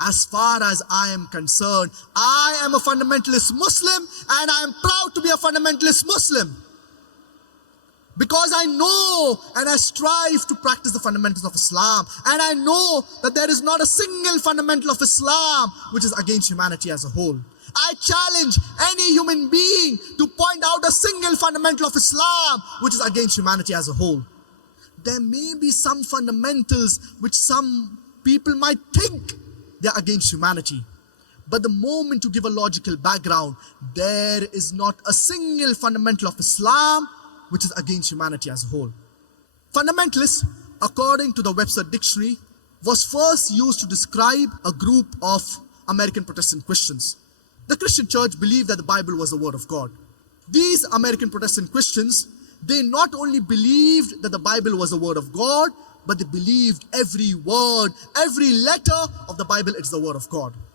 As far as I am concerned, I am a fundamentalist Muslim and I am proud to be a fundamentalist Muslim. Because I know and I strive to practice the fundamentals of Islam. And I know that there is not a single fundamental of Islam which is against humanity as a whole. I challenge any human being to point out a single fundamental of Islam which is against humanity as a whole. There may be some fundamentals which some people might think they are against humanity. But the moment you give a logical background, there is not a single fundamental of Islam which is against humanity as a whole. Fundamentalist, according to the Webster Dictionary, was first used to describe a group of American Protestant Christians. The Christian church believed that the Bible was the word of God. These American Protestant Christians, they not only believed that the Bible was the word of God, but they believed every word, every letter of the Bible is the word of God.